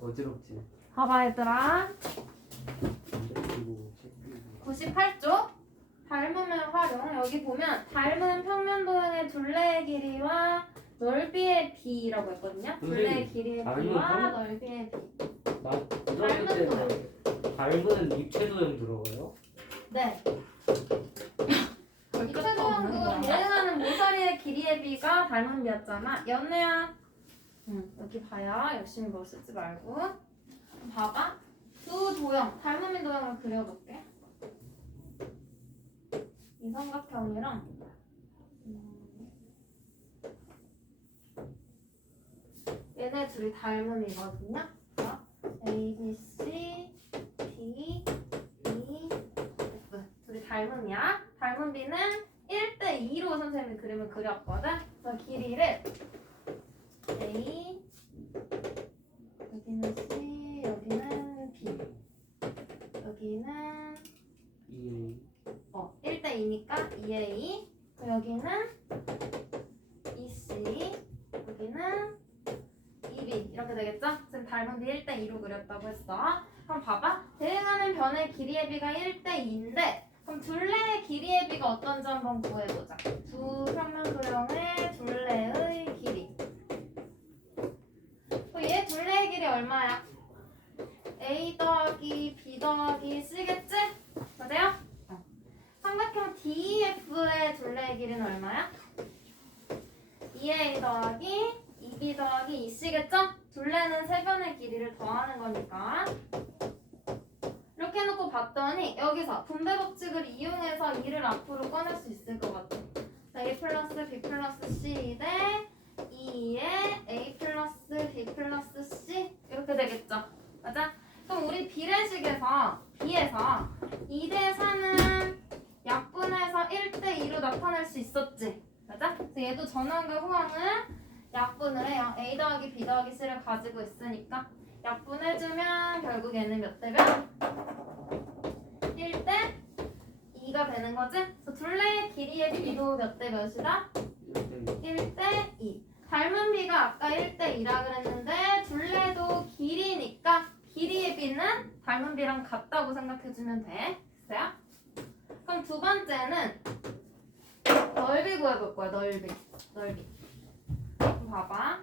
어지럽지. 봐봐 얘들아. 그리고 98쪽 닮음의 활용 여기 보면 닮은 평면 도형의 둘레의 길이와 넓이의 비라고 했거든요. 둘레의 길이의 닮은 비와 평- 넓이의 비. 나 닮은 고등학교 때는 닮은 입체도형 들어가요? 네. 볼 것도 입체 없는 도형도 거야. 대응하는 모서리의 길이의 비가 닮은 비였잖아. 연우야. 응 여기 봐야 열심히 뭐 쓰지 말고. 봐봐. 두 도형 닮음의 도형을 그려볼게. 이 삼각형이랑 음, 얘네 둘이 닮음이거든요. 자, A, B, C, D, E, F 둘이 닮음이야. 닮은 비는 1대 2로 선생님이 그림을 그렸거든. 그래서 길이를 A 여기는 C 여기는 B 여기는 이어 1대 2니까 2A 여기는 2C 여기는 2B 이렇게 되겠죠? 지금 닮은 비 1대 2로 그렸다고 했어. 그럼 봐봐. 대응하는 변의 길이의 비가 1대 2인데 그럼 둘레의 길이의 비가 어떤지 한번 구해보자. 두 평면 도형의 둘레의 길이. 그럼 얘 둘레의 길이 얼마야? A 더하기 B 더하기 C겠지? 맞아요? 어. 삼각형 DEF의 둘레의 길이는 얼마야? 2A 더하기 2B 더하기 2C겠죠? 둘레는 세 변의 길이를 더하는 거니까 이렇게 해놓고 봤더니 여기서 분배 법칙을 이용해서 2를 앞으로 꺼낼 수 있을 것 같아 자, A 플러스 B 플러스 C 대 2의 A 플러스 B 플러스 C 이렇게 되겠죠? 맞아? 그럼 우리 비례식에서 B에서 2대 4는 약분해서 1대 2로 나타낼 수 있었지? 맞아? 그래서 얘도 전항과 후항은 약분을 해요. A 더하기 B 더하기 C를 가지고 있으니까 약분해주면 결국 얘는 몇대 몇? 1대 2가 되는 거지? 그래서 둘레의 길이의 비도 몇 대 몇이다? 1대 2. 닮은 비가 아까 1대 2라 그랬는데 둘레도 길이니까 길이의 비는 닮은 비랑 같다고 생각해주면 돼. 됐어요? 그럼 두 번째는 넓이 구해볼 거야. 넓이. 넓이. 봐봐.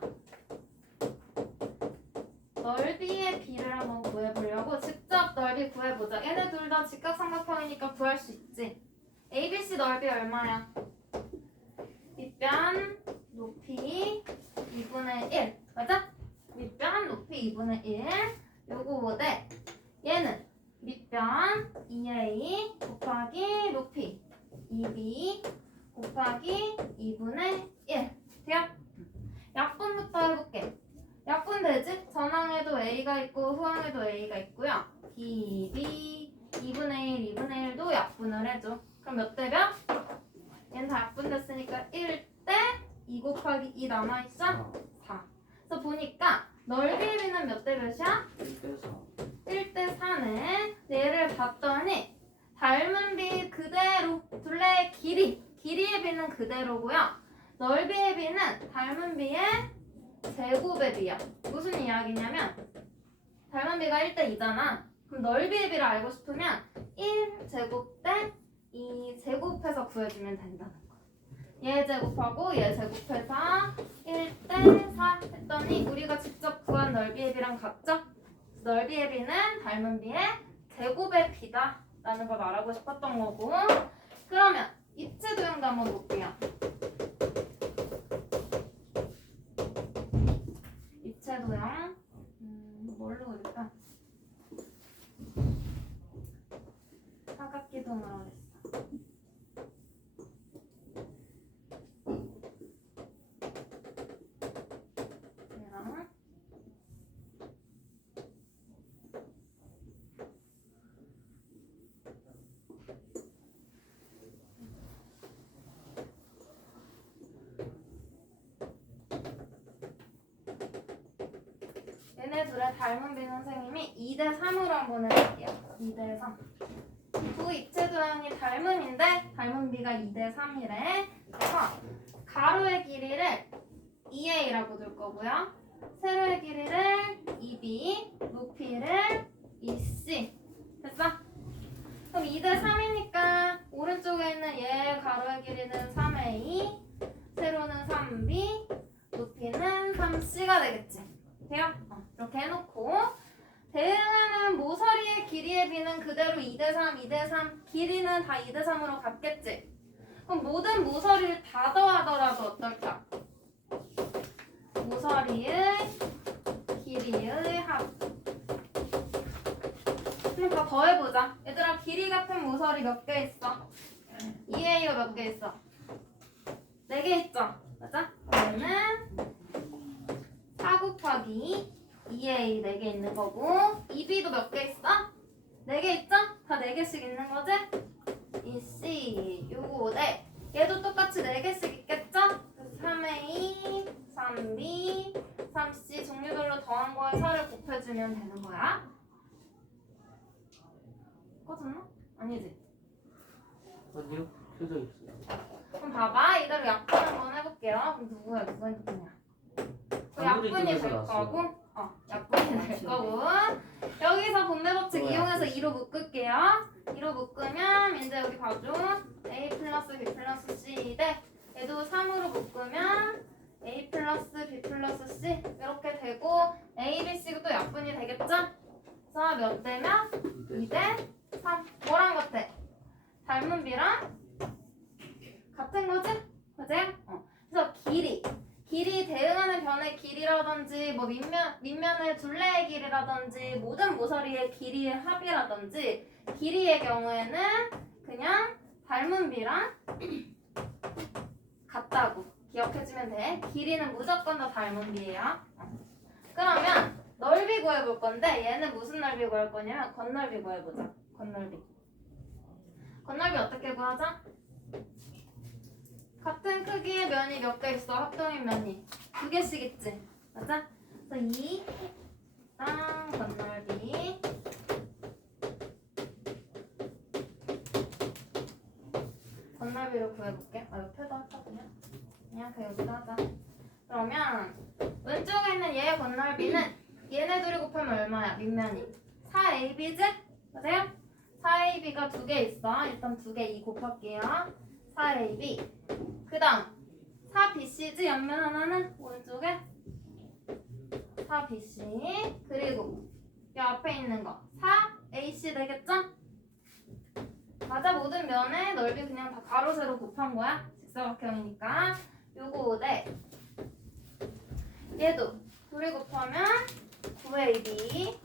넓이의 비를 한번 구해보려고 직접 넓이 구해보자. 얘네 둘 다 직각삼각형이니까 구할 수 있지. ABC 넓이 얼마야? 밑변 높이 2분의 1 맞아? 밑변 높이 2분의 1 요거 뭐대? 얘는 밑변 2a 곱하기 높이 2b 곱하기 2분의 1 돼요? 약분부터 해볼게 약분 되지? 전항에도 a가 있고 후항에도 a가 있고요 b, b 2분의 1, 2분의 1도 약분을 해줘 그럼 몇 대 몇? 얘는 다 약분됐으니까 1대 2 곱하기 2 남아있어? 4 그래서 보니까 넓이의 비는 몇 대 몇이야? 1대 4네. 얘를 봤더니 닮은 비 그대로 둘레의 길이 길이의 비는 그대로고요. 넓이의 비는 닮은 비의 제곱의 비야. 무슨 이야기냐면 닮은 비가 1대 2잖아. 그럼 넓이의 비를 알고 싶으면 1 제곱 대 2 제곱해서 구해주면 된다는. 얘 제곱하고 얘 제곱해서 1대 4 했더니 우리가 직접 구한 넓이의 비랑 같죠? 넓이의 비는 닮은 비의 제곱의 비다 라는 걸 말하고 싶었던 거고 그러면 입체 도형도 한번 볼게요 입체 도형 음, 뭘로 그릴까? 사각기둥으로 하겠어 얘랑 얘네 둘의 닮은 비 선생님이 2대 3으로 한번 해볼게요. 2대 3. 두 입체 도형이 닮음인데 닮은 비가 2대 3이래. 그래서 가로의 길이를 2a라고 둘 거고요. 세로의 길이를 2b, 높이를 2c. 됐어? 그럼 2대 3이니까 오른쪽에 있는 얘 가로의 길이는 3a, 세로는 3b, 높이는 3c가 되겠지. 돼요? 어, 이렇게 해놓고 대응하는 모서리의 길이의 비는 그대로 2대 3, 2대 3, 길이는 다 2대 3으로 같겠지. 그럼 모든 모서리를 다 더하더라도 어떨까? 모서리의 길이의 합. 그럼 다 더해보자. 얘들아 길이 같은 모서리 몇 개 있어? 2A가 몇 개 있어? 4개 있죠? 맞아? 그러면은 4 곱하기 2A 4개 있는 거고 2B도 몇 개 있어? 4개 있죠? 다 4개씩 있는 거지? 2C 요거 5대 얘도 똑같이 4개씩 있겠죠? 그래서 3A 3B 3C 종류별로 더한 거에 4를 곱해주면 되는 거야 꺼졌나? 아니지 아니요 켜져 있어요. 그럼 봐봐 이대로 약분 한번 해볼게요 그럼 누구야 누가 핸드폰이야 그 약분이 될. 거고 어 약분이 될. 거고 여기서 분배 법칙 뭐야? 이용해서 2로 묶을게요 2로 묶으면 이제 여기 봐줘 a 플러스 b 플러스 c 대 얘도 3으로 묶으면 a 플러스 b 플러스 c 이렇게 되고 a, b, c가 또 약분이 되겠죠? 그래서 몇 대면 2대 3 뭐랑 같아? 닮은 비랑 같은 거지? 그지? 어. 그래서 길이 길이 대응하는 변의 길이라든지 뭐 밑면 밑면의 둘레의 길이라든지 모든 모서리의 길이의 합이라든지 길이의 경우에는 그냥 닮은 비랑 같다고 기억해주면 돼. 길이는 무조건 다 닮은 비예요. 어. 그러면 넓이 구해볼 건데 얘는 무슨 넓이 구할 거냐면 건넓이 구해보자. 건넓이. 건넓이 어떻게 구하자? 같은 크기의 면이 몇 개 있어? 합동인 면이 두 개씩 있지, 맞아? 그래서 이 땅 건널비 건널비로 구해볼게. 아 옆에도 하자 그냥. 그냥 그 여기다 하자. 그러면 왼쪽에 있는 얘의 건널비는 얘네 둘이 곱하면 얼마야? 밑면이 4AB지? 맞아요? 4AB가 두 개 있어. 일단 두 개 이 곱할게요. 4AB 그 다음 4BC지 옆면 하나는 오른쪽에 4BC 그리고 이 앞에 있는 거 4AC 되겠죠? 맞아 모든 면의 넓이 그냥 다 가로 세로 곱한 거야. 직사각형이니까. 요거 5대 얘도 둘이 곱하면 9AB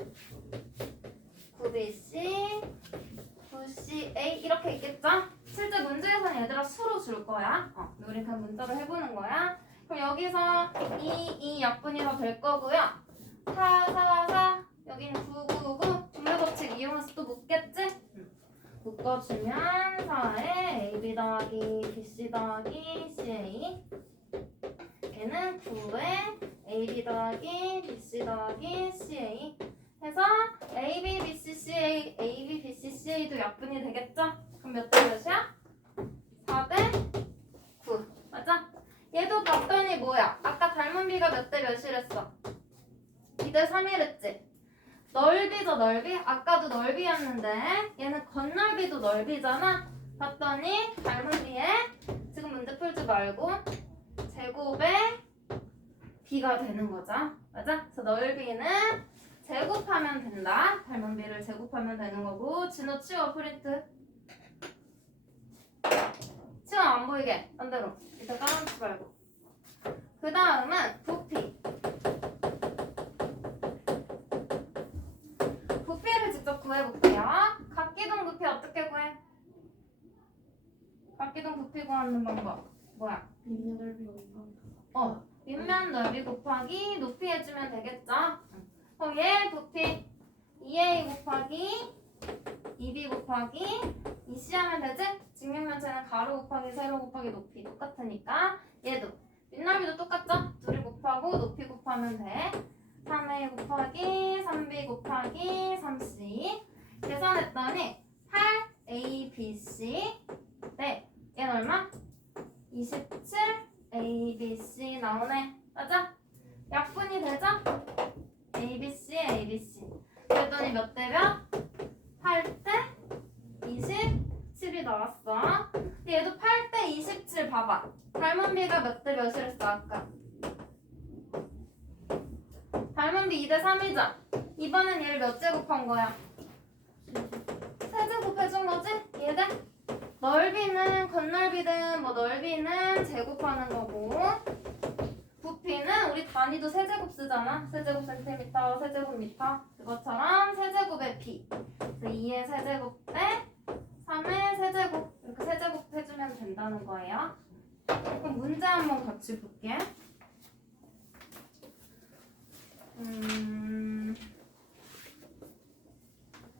9BC 9CA 이렇게 있겠죠? 실제 문제에서는 얘들아 수로 줄 거야. 어, 그냥 문자로 해보는 거야. 그럼 여기서 이, 이 약분이 더될 거고요. 4, 4, 4, 여기는 9, 9, 9. 분배 법칙 이용해서 또 묶겠지? 응. 묶어주면 4에 AB 더하기 BC 더하기 CA 얘는 9에 AB 더하기 BC 더하기 CA 해서 AB, BC, CA, AB, BC, CA도 약분이 되겠죠? 그럼 몇 대 몇이야? 4대 9. 맞아? 얘도 봤더니 뭐야? 아까 닮은 비가 몇 대 몇이랬어? 2대 3이랬지? 넓이죠, 넓이? 아까도 넓이였는데 얘는 건넓이도 넓이잖아? 봤더니 닮은 비에 지금 문제 풀지 말고 제곱의 비가 되는 거죠. 맞아? 그래서 넓이는 제곱하면 된다. 닮은 비를 제곱하면 되는 거고 진호 치워 프린트. 치워 안 보이게 반대로 이따 까놓지 말고. 그 다음은 부피. 부피를 직접 구해볼게요. 각기동 부피 어떻게 구해? 각기동 부피 구하는 방법 뭐야? 어, 윗면 넓이 곱하기 높이 해주면 되겠죠? 그럼 얘 부피 2a 곱하기 2b 곱하기 2c 하면 되지? 직면면체는 가로 곱하기 세로 곱하기 높이 똑같으니까 얘도 윗넓이도 똑같죠? 둘이 곱하고 높이 곱하면 돼 3a 곱하기 3b 곱하기 3c 계산했더니 8a, b, c 네, 얘는 얼마? 27 a, b, c 나오네 맞아? 약분이 구분이 되죠? ABC, ABC. 그랬더니 몇 대 몇? 8대 27이 나왔어. 얘도 8대 27 봐봐. 닮은 비가 몇 대 몇이랬어 아까? 닮은 비 2대 3이죠? 이번엔 얘를 몇 제곱한 거야? 세제곱 해준 거지? 얘들? 넓이는 건넓이든 뭐 넓이는 제곱하는 거고 부피는 우리 단위도 세제곱 쓰잖아. 세제곱 센티미터 세제곱 미터. 그것처럼 세제곱의 비 그래서 2의 세제곱 대 3의 세제곱 이렇게 세제곱 해주면 된다는 거예요. 그럼 문제 한번 같이 볼게. 음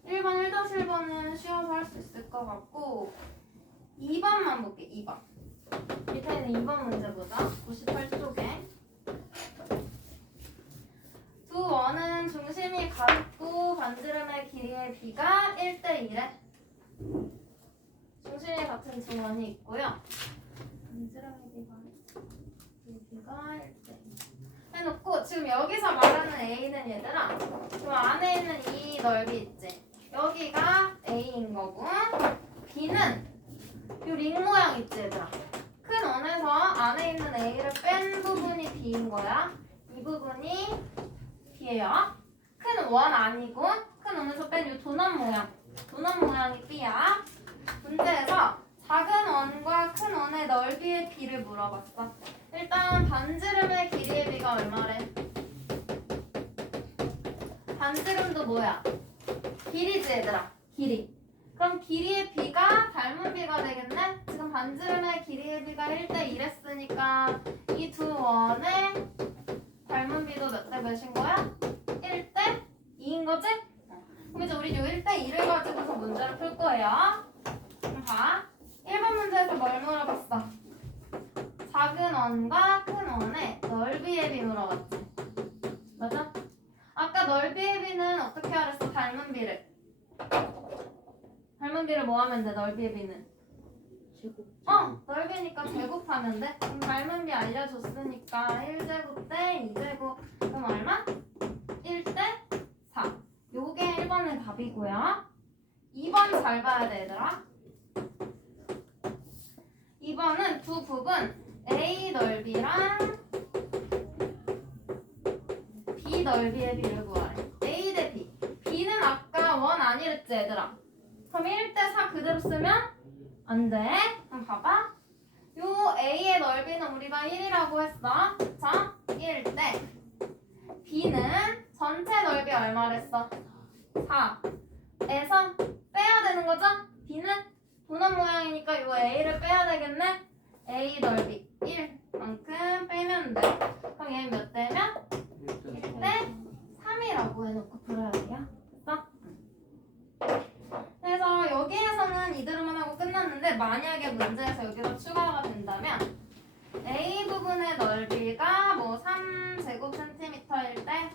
1번 1-1번은 쉬워서 할 수 있을 것 같고 2번만 볼게 2번. 밑에 있는 2번 문제 보자. 98쪽에 두 원은 중심이 같고 반지름의 길이의 비가 1대1에 중심이 같은 두 원이 있고요 반지름의 비가 비가 1대1 해놓고 지금 여기서 말하는 A는 얘들아 그 안에 있는 이 넓이 있지 여기가 A인 거고 B는 이 링 모양 있지 얘들아 큰 원에서 안에 있는 A를 뺀 부분이 B인 거야 이 부분이 B예요 큰 원 아니고 큰 원에서 뺀 이 도넛 모양 도넛 모양이 B야 문제에서 작은 원과 큰 원의 넓이의 B를 물어봤어 일단 반지름의 길이의 B가 얼마래? 반지름도 뭐야? 길이지 얘들아 길이 그럼 길이의 비가 닮은 비가 되겠네? 지금 반지름의 길이의 비가 1대 1 했으니까 이 두 원의 닮은 비도 몇 대 몇인 거야? 1대 2인 거지? 그럼 이제 우리 요 1대 1을 가지고서 문제를 풀 거예요 그럼 봐 1번 문제에서 뭘 물어봤어? 작은 원과 큰 원의 넓이의 비 물어봤지 맞아? 아까 넓이의 비는 어떻게 하랬어? 닮은 비를 닮은 비를 뭐 하면 돼? 넓이의 비는 제곱. 어 넓이니까 제곱하면 돼 그럼 닮은 비 알려줬으니까 1제곱 대 2제곱 그럼 얼마? 1대 4 요게 1번의 답이고요 2번 잘 봐야 돼 얘들아 2번은 두 부분 A 넓이랑 B 넓이의 비를 구하래 A 대 B B는 아까 원 아니랬지 얘들아 그럼 1 대 4 그대로 쓰면 안 돼. 그럼 봐봐. 요 A의 넓이는 우리가 1이라고 했어. 자, 1 대 B는 전체 넓이 얼마랬어? 4 에서 빼야 되는 거죠? B는 도넛 모양이니까 요 A를 빼야 되겠네. A 넓이 1만큼 빼면 돼. 그럼 얘는 몇 대면? 1대 3이라고 해놓고 풀어야 돼요. 됐어? 그래서 여기에서는 이대로만 하고 끝났는데 만약에 문제에서 여기가 추가가 된다면 A 부분의 넓이가 뭐 3제곱센티미터일 때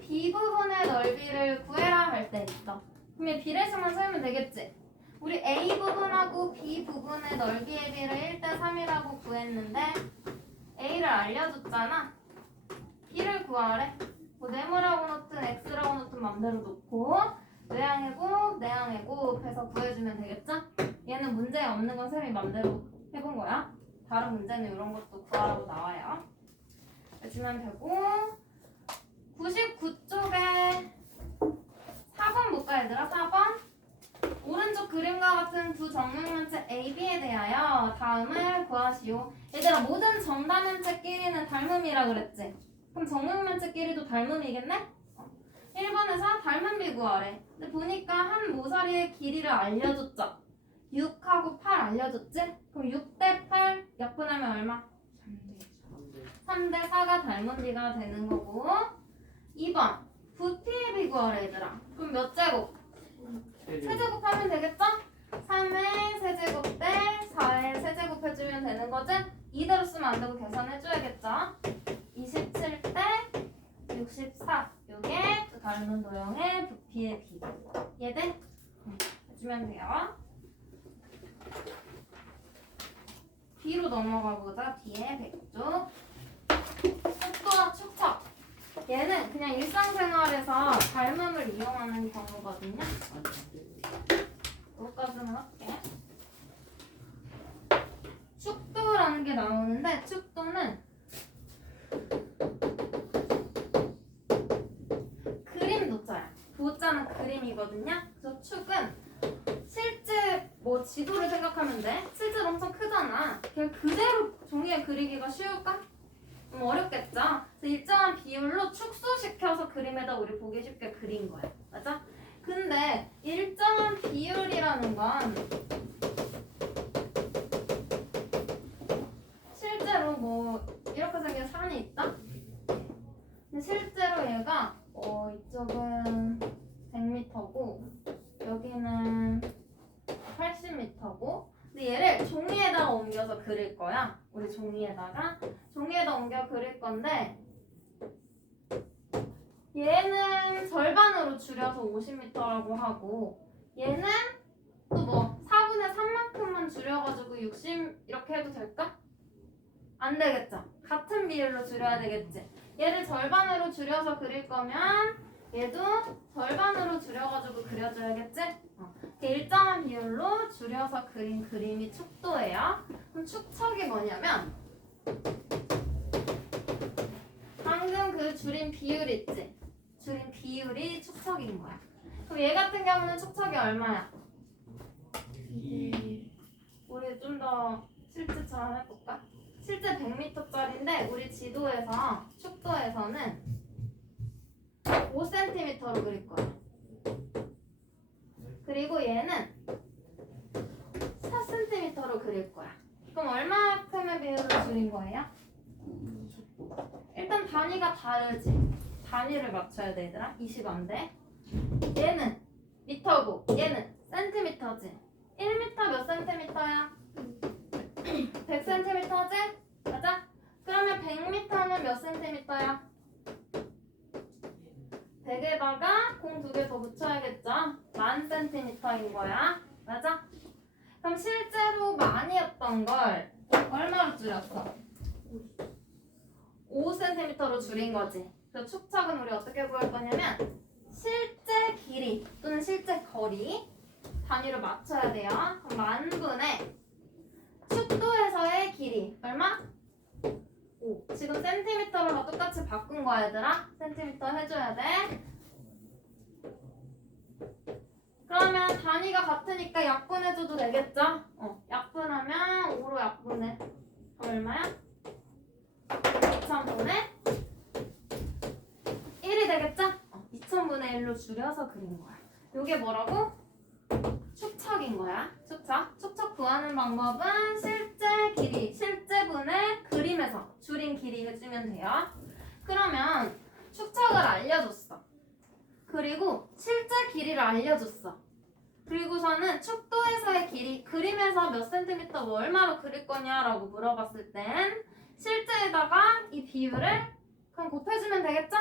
B 부분의 넓이를 구해라 할 때 있어. 이 비례식만 세우면 되겠지? 우리 A 부분하고 B 부분의 넓이의 비를 1대 3이라고 구했는데 A를 알려줬잖아. B를 구하래. 뭐 네모라고 놓든 X라고 놓든 맘대로 놓고 내항의 곱 해서 구해주면 되겠죠? 얘는 문제 없는 건 쌤이 맘대로 해본 거야. 다른 문제는 이런 것도 구하라고 나와요. 해주면 되고 99쪽에 4번 볼까 얘들아? 4번 오른쪽 그림과 같은 두 정육면체 AB에 대하여 다음을 구하시오. 얘들아 모든 정다면체끼리는 닮음이라 그랬지? 그럼 정육면체끼리도 닮음이겠네? 1번에서 닮은 비 구하래. 근데 보니까 한 모서리의 길이를 알려줬죠. 6하고 8 알려줬지? 그럼 6 대 8 약분하면 얼마? 3 대 4가 닮은 비가 되는 거고 2번 부피의 비 구하래 얘들아. 그럼 몇 제곱? 세제곱 하면 되겠죠? 3의 세제곱 대 4의 세제곱 해주면 되는 거지? 이대로 쓰면 안 되고 계산해줘야겠죠? 27대 64 요게 두 닮은 도형의 부피의 비 얘들 해주면 돼요. B로 넘어가 보자. B의 백조. 속도와 축척. 얘는 그냥 일상생활에서 닮음을 이용하는 경우거든요. 여기까지만 할게. 축도라는 게 나오는데 축도는 도자야. 도자는 그림이거든요. 그래서 축은 실제 뭐 지도를 생각하면 돼. 실제로 엄청 크잖아. 그냥 그대로 종이에 그리기가 쉬울까? 좀 어렵겠죠? 그래서 일정한 비율로 축소시켜서 그림에다 우리 보기 쉽게 그린 거야. 맞아? 근데 일정한 비율이라는 건 실제로 뭐 이렇게 생긴 산이 있다? 근데 실제로 얘가 어 이쪽은 100m고 여기는 80m고 근데 얘를 종이에다가 옮겨서 그릴 거야. 우리 종이에다가 종이에다 옮겨 그릴 건데 얘는 절반으로 줄여서 50m라고 하고 얘는 또 뭐 4분의 3만큼만 줄여가지고 60 이렇게 해도 될까? 안 되겠죠. 같은 비율로 줄여야 되겠지. 얘를 절반으로 줄여서 그릴 거면 얘도 절반으로 줄여가지고 그려줘야겠지? 어. 일정한 비율로 줄여서 그린 그림이 축도예요. 그럼 축척이 뭐냐면 방금 그 줄인 비율 있지? 줄인 비율이 축척인 거야. 그럼 얘 같은 경우는 축척이 얼마야? 우리 좀 더 실제처럼 해볼까? 실제 100m짜리인데 우리 지도에서 축도에서는 5cm로 그릴 거야. 그리고 얘는 4cm로 그릴 거야. 그럼 얼마큼의 비율로 줄인 거예요? 일단 단위가 다르지. 단위를 맞춰야 돼, 얘들아. 20 안 돼. 얘는 미터고, 얘는 센티미터지. 1m 몇 센티미터야? 100cm지? 맞아? 그러면 100m는 몇 센티미터야? 100에다가 공 두 개 더 붙여야겠죠? 만 센티미터인 거야. 맞아? 그럼 실제로 많이였던 걸 얼마로 줄였어? 5cm로 줄인 거지. 그 축척은 우리 어떻게 구할 거냐면 실제 길이 또는 실제 거리 단위로 맞춰야 돼요. 그럼 만분의 축도에서의 길이 얼마? 5. 지금 센티미터로 다 똑같이 바꾼 거야 얘들아. 센티미터 해줘야 돼. 그러면 단위가 같으니까 약분해줘도 되겠죠? 어, 약분하면 5로 약분해. 얼마야? 2000분의 1이 되겠죠? 어, 2000분의 1로 줄여서 그린 거야. 요게 뭐라고? 축척인 거야. 축척. 축척 구하는 방법은 실제 길이, 실제 분의 그림에서 줄인 길이를 쓰면 돼요. 그러면 축척을 알려줬어. 그리고 실제 길이를 알려줬어. 그리고서는 축도에서의 길이, 그림에서 몇 센티미터 뭐 얼마로 그릴 거냐라고 물어봤을 땐 실제에다가 이 비율을 그냥 곱해주면 되겠죠?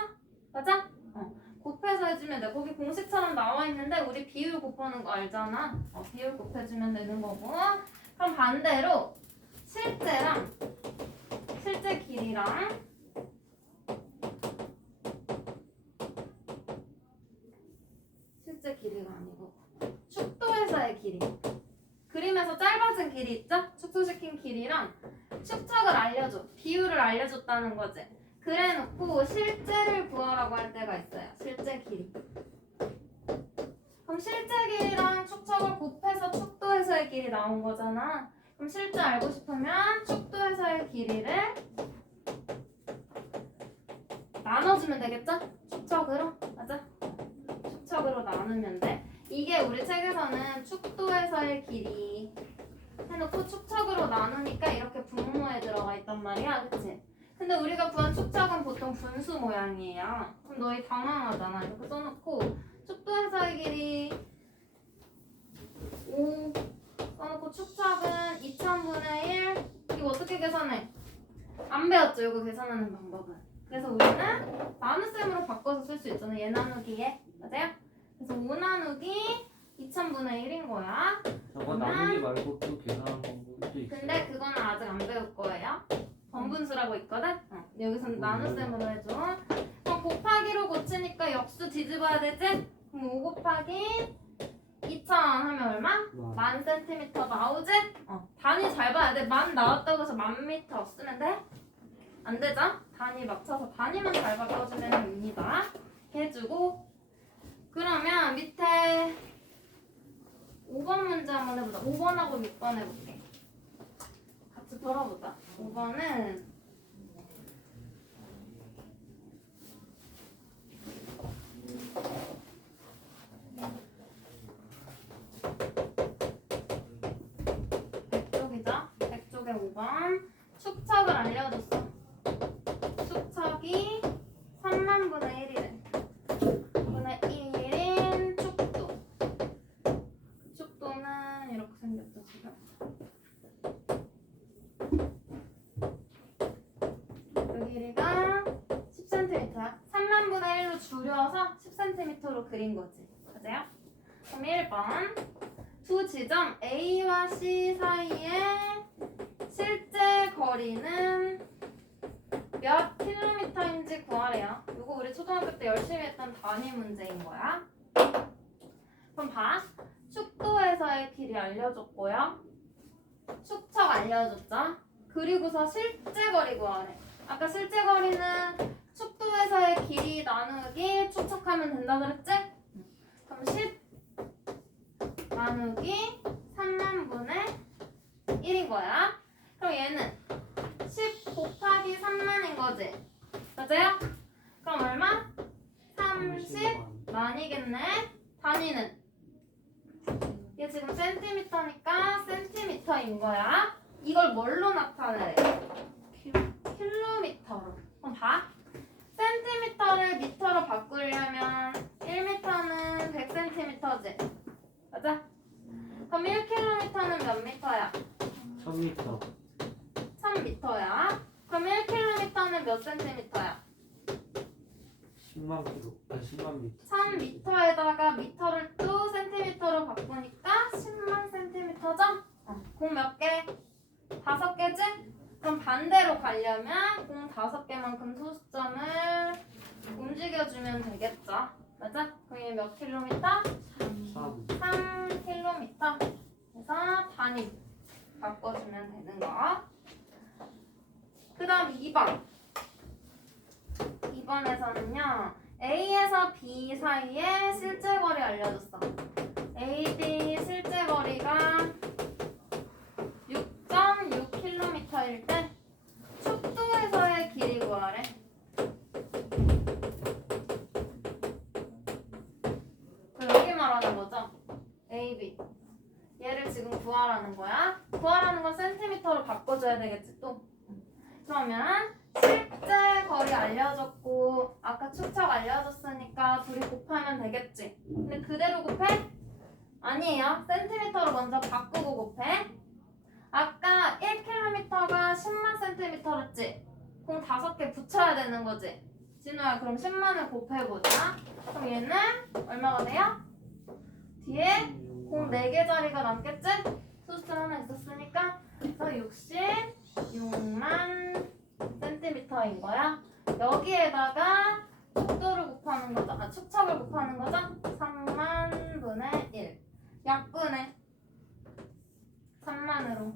맞아? 어. 곱해서 해주면 돼. 거기 공식처럼 나와 있는데 우리 비율 곱하는 거 알잖아. 어, 비율 곱해주면 되는 거고. 그럼 반대로 실제랑 실제 길이랑 실제 길이가 아니고 축도에서의 길이. 그림에서 짧아진 길이 있죠? 축소시킨 길이랑 축척을 알려줘. 비율을 알려줬다는 거지. 그래 놓고 실제를 구하라고 할 때가 있어요. 실제 길이. 그럼 실제 길이랑 축척을 곱해서 축도에서의 길이 나온 거잖아. 그럼 실제 알고 싶으면 축도에서의 길이를 나눠주면 되겠죠? 축척으로? 맞아? 축척으로 나누면 돼. 이게 우리 책에서는 축도에서의 길이 해놓고 축척으로 나누니까 이렇게 분모에 들어가 있단 말이야. 그치? 근데 우리가 구한 축척은 보통 분수 모양이에요. 그럼 너희 당황하잖아. 이렇게 써놓고 축도에서의 길이 5 써놓고 축척은 2000분의 1 이거 어떻게 계산해? 안 배웠죠? 이거 계산하는 방법은. 그래서 우리는 나눗셈으로 바꿔서 쓸 수 있잖아. 얘 나누기 에. 맞아요? 그래서 5 나누기 2000분의 1인 거야. 저거 나누기 말고 또 계산한 방법도 있어. 근데 그거는 아직 안 배울 거예요. 번분수라고 있거든. 어, 여기서는 음. 나눗셈으로 해줘. 그럼 곱하기로 고치니까 역수 뒤집어야 되지? 그럼 5 곱하기 2천 하면 얼마? 만. 만 센티미터 나오지? 어. 단위 잘 봐야 돼. 만 나왔다고 해서 만 미터 쓰면 돼? 안 되죠? 단위 맞춰서 단위만 잘 바꿔주면 됩니다. 해주고 그러면 밑에 5번 문제 한번 해보자. 5번하고 6번 해볼게. 같이 돌아보자. 5번은 5,905번 축척을 알려줬어. 축척이 3만분의 1이래. 분의 1인 축도. 축도는 이렇게 생겼죠, 지금. 그 길이가 10cm 3만분의 1로 줄여서 10cm로 그린 거지. 맞아요? 그럼 1번. 두 지점 A와 C 사이에 거리는 몇 킬로미터인지 구하래요. 이거 우리 초등학교 때 열심히 했던 단위 문제인 거야. 그럼 봐. 축도에서의 길이 알려줬고요. 축척 알려줬죠. 그리고서 실제 거리 구하래. 아까 실제 거리는 축도에서의 길이 나누기 축척하면 된다 그랬지? 그럼 10 나누기 3만 분의 1인 거야. 그럼 얘는 10 곱하기 3만인 거지. 맞아요? 그럼 얼마? 30만이겠네. 단위는? 얘 지금 센티미터니까 센티미터인 거야. 이걸 뭘로 나타내래? 킬로미터로. 그럼 봐. 센티미터를 미터로 바꾸려면 1미터는 100cm지. 맞아? 그럼 1km는 몇 미터야? 1000m. 1000미터야. 그럼 1km는 몇 센티미터야? 10만 킬로. 아 10만 미터. 1000미터에다가 미터를 또 센티미터로 바꾸니까 10만 센티미터죠? 어. 공몇 개? 다섯 개지? 그럼 반대로 가려면 공 다섯 개만큼 소수점을 움직여주면 되겠죠? 맞아? 그럼 얘 몇 킬로미터? 3. 3km. 그래서 단위 바꿔주면 되는 거. 그 다음 2번. 2번에서는요. A에서 B 사이의 실제 거리 알려줬어. AB 실제 거리가 6.6km일 때 축도에서의 길이 구하래. 그 여기 말하는 거죠? AB. 얘를 지금 구하라는 거야. 구하라는 건 센티미터로 바꿔줘야 되겠지 또. 그러면 실제 거리 알려줬고 아까 축척 알려줬으니까 둘이 곱하면 되겠지. 근데 그대로 곱해? 아니에요. 센티미터로 먼저 바꾸고 곱해. 아까 1km가 10만 센티미터랬지. 공 다섯 개 붙여야 되는 거지. 진우야 그럼 10만을 곱해보자. 그럼 얘는 얼마가 돼요? 뒤에 공 4개 자리가 남겠지? 소수점 하나 있었으니까 그래서 66만 센티미터인 거야. 여기에다가 축도를 곱하는 거죠. 아, 축척을 곱하는 거죠. 3만 분의 1. 약분해. 3만으로.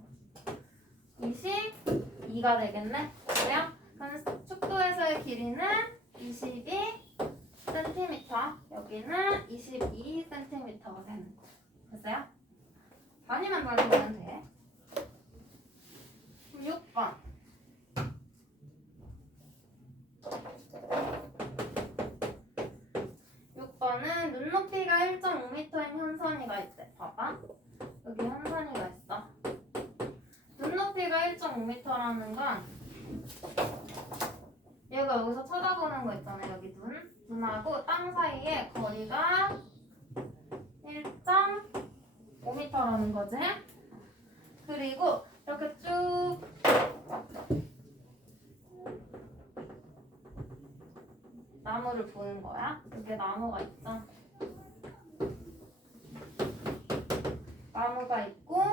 22가 되겠네. 그래요? 그럼 축도에서의 길이는 22 센티미터. 여기는 22 센티미터가 되는 거. 됐어요? 단위만 가지면 돼. 그럼 6번. 6번은 눈높이가 1.5m인 현선이가 있대. 봐봐. 여기 현선이가 있어. 눈높이가 1.5m라는 건 얘가 여기서 쳐다보는 거 있잖아. 여기 눈. 눈하고 땅 사이에 거리가 1.5m라는 거지. 그리고 이렇게 쭉 나무를 보는 거야. 이게 나무가 있죠. 나무가 있고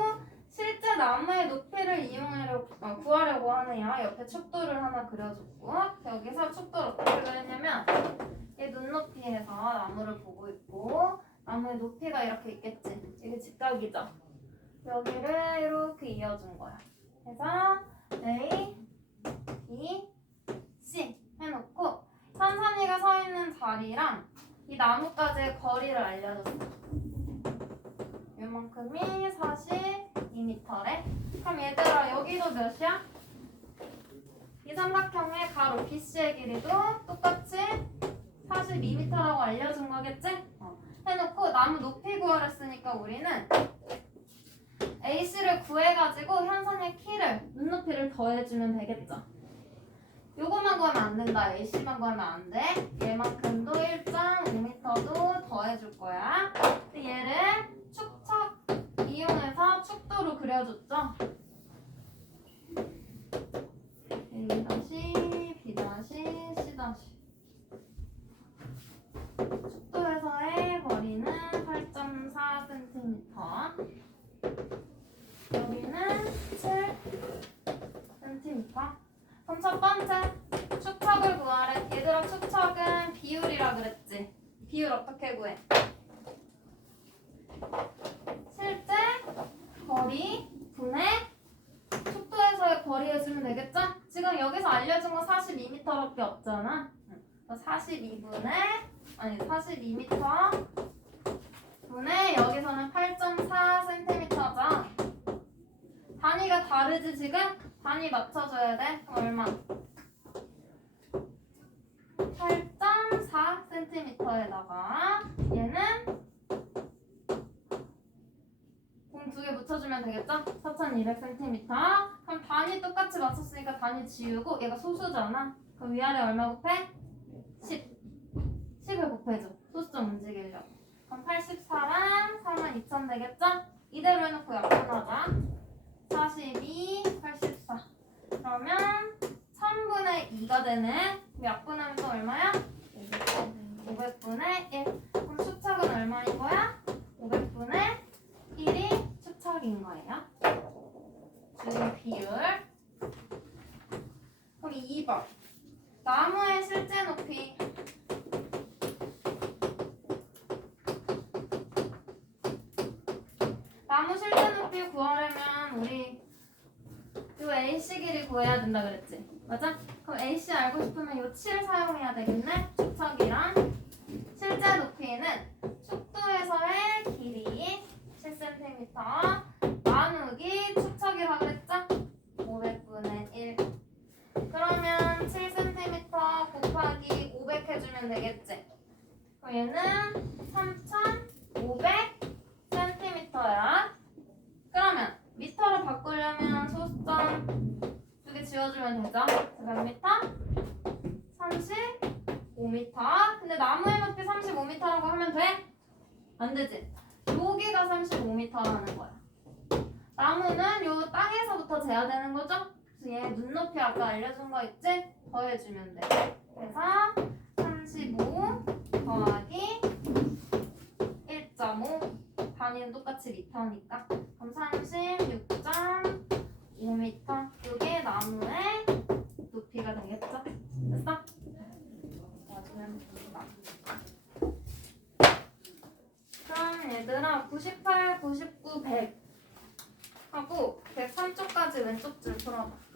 실제 나무의 높이를 이용하려고 어, 구하려고 하네요. 옆에 척도를 하나 그려줬고 여기서 척도를 어떻게 그렸냐면 얘 눈높이에서 나무를 보고 있고 나무의 높이가 이렇게 있겠지. 이게 직각이죠. 여기를 이렇게 이어준 거야. 그래서 A, B, C 해놓고 산산이가 서 있는 자리랑 이 나무까지의 거리를 알려줬어. 요만큼이 42m래. 그럼 얘들아 여기도 몇이야? 이 삼각형의 가로 BC의 길이도 똑같이 42m라고 알려준 거겠지? 어. 해놓고 나무 높이 구하랬으니까 우리는 AC를 구해가지고 현선의 키를 눈높이를 더해주면 되겠죠. 요거만 구하면 안 된다. AC만 구하면 안 돼. 얘만큼도 1.5m도 더해줄 거야. 얘를 축척 이용해서 축도로 그려줬죠. A 다시 B 다시 C 다시 축도에서의 거리는 8.4cm. 여기는 7cm. 그럼 첫 번째 축척을 구하래. 얘들아 축척은 비율이라 그랬지. 비율 어떻게 구해? 실제 거리 분의 축도에서의 거리 해주면 되겠죠? 지금 여기서 알려준 건 42m밖에 없잖아. 42분의 아니 42m 분의 여기서는 8.4cm죠. 단위가 다르지 지금? 단위 맞춰줘야 돼. 그럼 얼마? 8.4cm에다가 얘는 공 두개 붙여주면 되겠죠? 4200cm. 그럼 단위 똑같이 맞췄으니까 단위 지우고 얘가 소수잖아. 그럼 위아래 얼마 곱해? 10. 10을 곱해줘. 소수점 움직이려고. 그럼 84랑 42,000 되겠죠? 이대로 해놓고 약분하자. 42, 84. 그러면 1000분의 2가 되네. 약분하면 또 얼마야? 500분의 1. 그럼 수착은 얼마인 거야? 500분의 1이 수착인 거예요. 주의 비율. 그럼 2번. 나무의 실제 높이. 나무 실제 높이 구하려면 우리 요 AC 길이 구해야 된다 그랬지? 맞아? 그럼 AC 알고 싶으면 요7 사용해야 되겠네? 축척이랑 실제 높이는 축도에서의 길이 7cm 나누기 축척이라 그랬죠? 500분의 1 그러면 7cm 곱하기 500 해주면 되겠지? 그럼 얘는 3500cm야 그러면 미터로 바꾸려면 소수점 두 개 지워주면 되죠? 몇 미터? 35미터. 근데 나무의 높이 35미터라고 하면 돼? 안 되지? 여기가 35미터라는 거야. 나무는 요 땅에서부터 재야 되는 거죠? 그래서 얘 눈높이 아까 알려준 거 있지? 더해주면 돼. 그래서 35 더하기 1.5 단위는 똑같이 미터니까 그럼 36.5m 이게 나무의 높이가 되겠죠? 그럼 얘들아 98, 99, 100 하고 103쪽까지 왼쪽 줄 풀어봐.